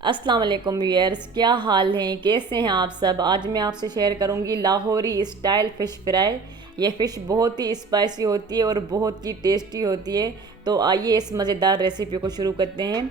अस्सलाम वालेकुम व्यूअर्स, क्या हाल हैं, कैसे हैं आप सब। आज मैं आपसे शेयर करूंगी लाहौरी स्टाइल फ़िश फ्राई। ये फ़िश बहुत ही स्पाइसी होती है और बहुत ही टेस्टी होती है। तो आइए इस मज़ेदार रेसिपी को शुरू करते हैं।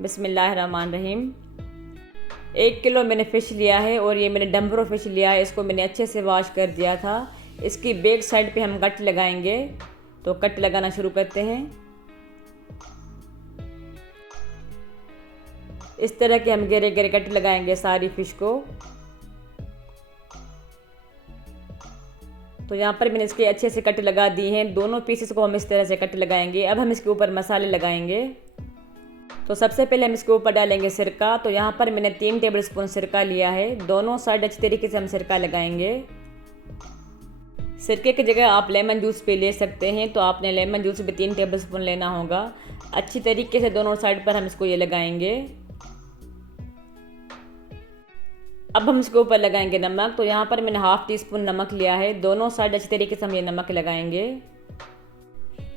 बिस्मिल्लाहिर्रहमानिर्रहीम। 1 किलो मैंने फ़िश लिया है और ये मैंने डम्बरो फ़िश लिया है। इसको मैंने अच्छे से वॉश कर दिया था। इसकी बैक साइड पे हम कट लगाएंगे, तो कट लगाना शुरू करते हैं। इस तरह के हम गहरे गहरे कट लगाएंगे सारी फ़िश को। तो यहाँ पर मैंने इसके अच्छे से कट लगा दिए हैं। दोनों पीसेस को हम इस तरह से कट लगाएंगे। अब हम इसके ऊपर मसाले लगाएंगे। तो सबसे पहले हम इसके ऊपर डालेंगे सिरका। तो यहाँ पर मैंने 3 टेबल स्पून सिरका लिया है। दोनों साइड अच्छी तरीके से हम सिरका लगाएंगे। सिरके की जगह आप लेमन जूस भी ले सकते हैं, तो आपने लेमन जूस भी 3 टेबल स्पून लेना होगा। अच्छी तरीके से दोनों साइड पर हम इसको ये लगाएंगे। अब हम इसके ऊपर लगाएंगे नमक। तो यहाँ पर मैंने हाफ़ टी स्पून नमक लिया है। दोनों साइड अच्छी तरीके से हम ये नमक लगाएंगे।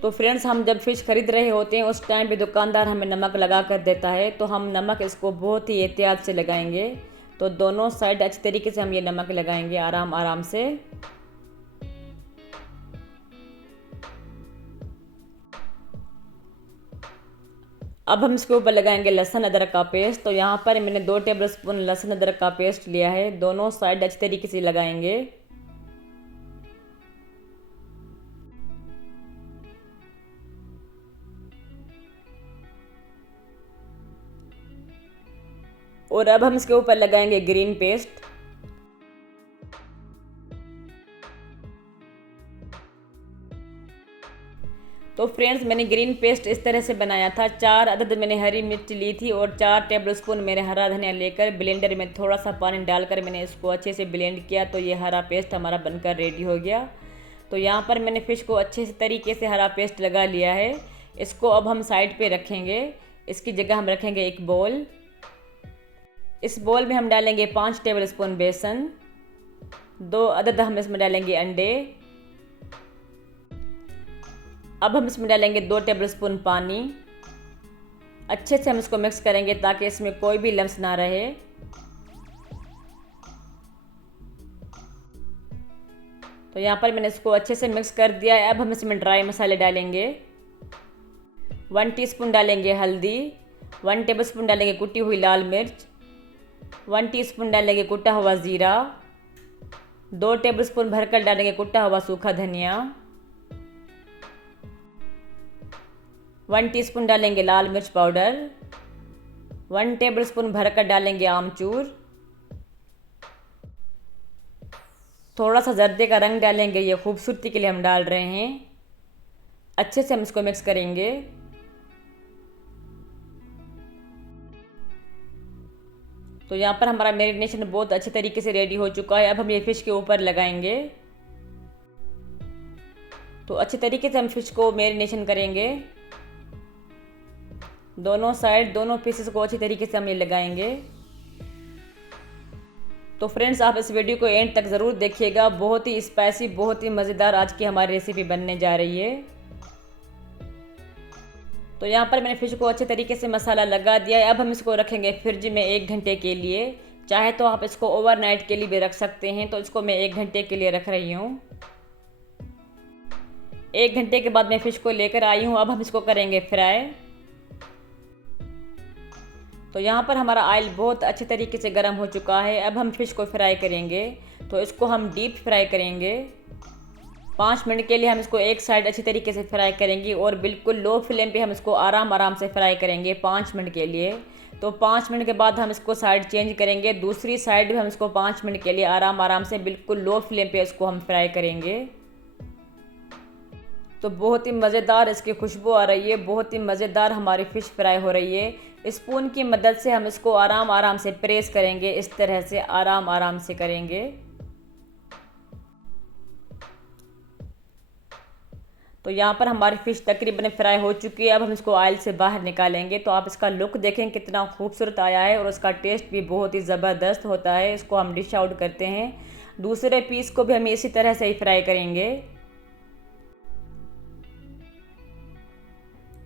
तो फ्रेंड्स, हम जब फ़िश ख़रीद रहे होते हैं उस टाइम पे दुकानदार हमें नमक लगा कर देता है, तो हम नमक इसको बहुत ही एहतियात से लगाएंगे। तो दोनों साइड अच्छी तरीके से हम ये नमक लगाएंगे आराम आराम से। अब हम इसके ऊपर लगाएंगे लहसुन अदरक का पेस्ट। तो यहाँ पर मैंने 2 टेबल स्पून लहसुन अदरक का पेस्ट लिया है। दोनों साइड अच्छी तरीके से लगाएंगे। और अब हम इसके ऊपर लगाएंगे ग्रीन पेस्ट। तो फ्रेंड्स, मैंने ग्रीन पेस्ट इस तरह से बनाया था। 4 अदद मैंने हरी मिर्च ली थी और 4 टेबल स्पून मैंने हरा धनिया लेकर ब्लेंडर में थोड़ा सा पानी डालकर मैंने इसको अच्छे से ब्लेंड किया। तो ये हरा पेस्ट हमारा बनकर रेडी हो गया। तो यहाँ पर मैंने फ़िश को अच्छे से तरीके से हरा पेस्ट लगा लिया है। इसको अब हम साइड पे रखेंगे। इसकी जगह हम रखेंगे एक बोल। इस बोल में हम डालेंगे 5 टेबल स्पून बेसन। 2 अदद हम इसमें डालेंगे अंडे। अब हम इसमें डालेंगे 2 टेबल स्पून पानी। अच्छे से हम इसको मिक्स करेंगे ताकि इसमें कोई भी लम्स ना रहे। तो यहाँ पर मैंने इसको अच्छे से मिक्स कर दिया है। अब हम इसमें ड्राई मसाले डालेंगे। 1 टीस्पून डालेंगे हल्दी। 1 टेबल स्पून डालेंगे कुटी हुई लाल मिर्च। 1 टीस्पून डालेंगे कुटा हुआ ज़ीरा। 2 टेबल स्पून भरकर डालेंगे कुटा हुआ सूखा धनिया। 1 टीस्पून डालेंगे लाल मिर्च पाउडर। 1 टेबल स्पून भरकर डालेंगे आमचूर। थोड़ा सा जर्दे का रंग डालेंगे, ये खूबसूरती के लिए हम डाल रहे हैं। अच्छे से हम इसको मिक्स करेंगे। तो यहाँ पर हमारा मैरिनेशन बहुत अच्छे तरीके से रेडी हो चुका है। अब हम ये फ़िश के ऊपर लगाएंगे। तो अच्छे तरीके से हम फ़िश को मैरिनेशन करेंगे। दोनों साइड दोनों पीसेस को अच्छी तरीके से हम ये लगाएंगे। तो फ्रेंड्स, आप इस वीडियो को एंड तक ज़रूर देखिएगा। बहुत ही स्पाइसी, बहुत ही मज़ेदार आज की हमारी रेसिपी बनने जा रही है। तो यहाँ पर मैंने फ़िश को अच्छे तरीके से मसाला लगा दिया है। अब हम इसको रखेंगे फ्रिज में 1 घंटे के लिए। चाहे तो आप इसको ओवरनाइट के लिए भी रख सकते हैं। तो इसको मैं 1 घंटे के लिए रख रही हूँ। 1 घंटे के बाद मैं फ़िश को लेकर आई हूँ। अब हम इसको करेंगे फ्राई। तो यहाँ पर हमारा ऑयल बहुत अच्छे तरीके से गर्म हो चुका है। अब हम फ़िश को फ्राई करेंगे। तो इसको हम डीप फ्राई करेंगे। 5 मिनट के लिए हम इसको एक साइड अच्छी तरीके से फ्राई करेंगे और बिल्कुल लो फ्लेम पे हम इसको आराम आराम से फ्राई करेंगे 5 मिनट के लिए। तो 5 मिनट के बाद हम इसको साइड चेंज करेंगे। दूसरी साइड भी हम इसको 5 मिनट के लिए आराम आराम से बिल्कुल लो फ्लेम पे इसको हम फ्राई करेंगे। तो बहुत ही मज़ेदार इसकी खुशबू आ रही है। बहुत ही मज़ेदार हमारी फ़िश फ्राई हो रही है। स्पून की मदद से हम इसको आराम आराम से प्रेस करेंगे। इस तरह से आराम आराम से करेंगे। तो यहाँ पर हमारी फ़िश तकरीबन फ्राई हो चुकी है। अब हम इसको ऑयल से बाहर निकालेंगे। तो आप इसका लुक देखें कितना खूबसूरत आया है और उसका टेस्ट भी बहुत ही ज़बरदस्त होता है। इसको हम डिश आउट करते हैं। दूसरे पीस को भी हम इसी तरह से ही फ्राई करेंगे।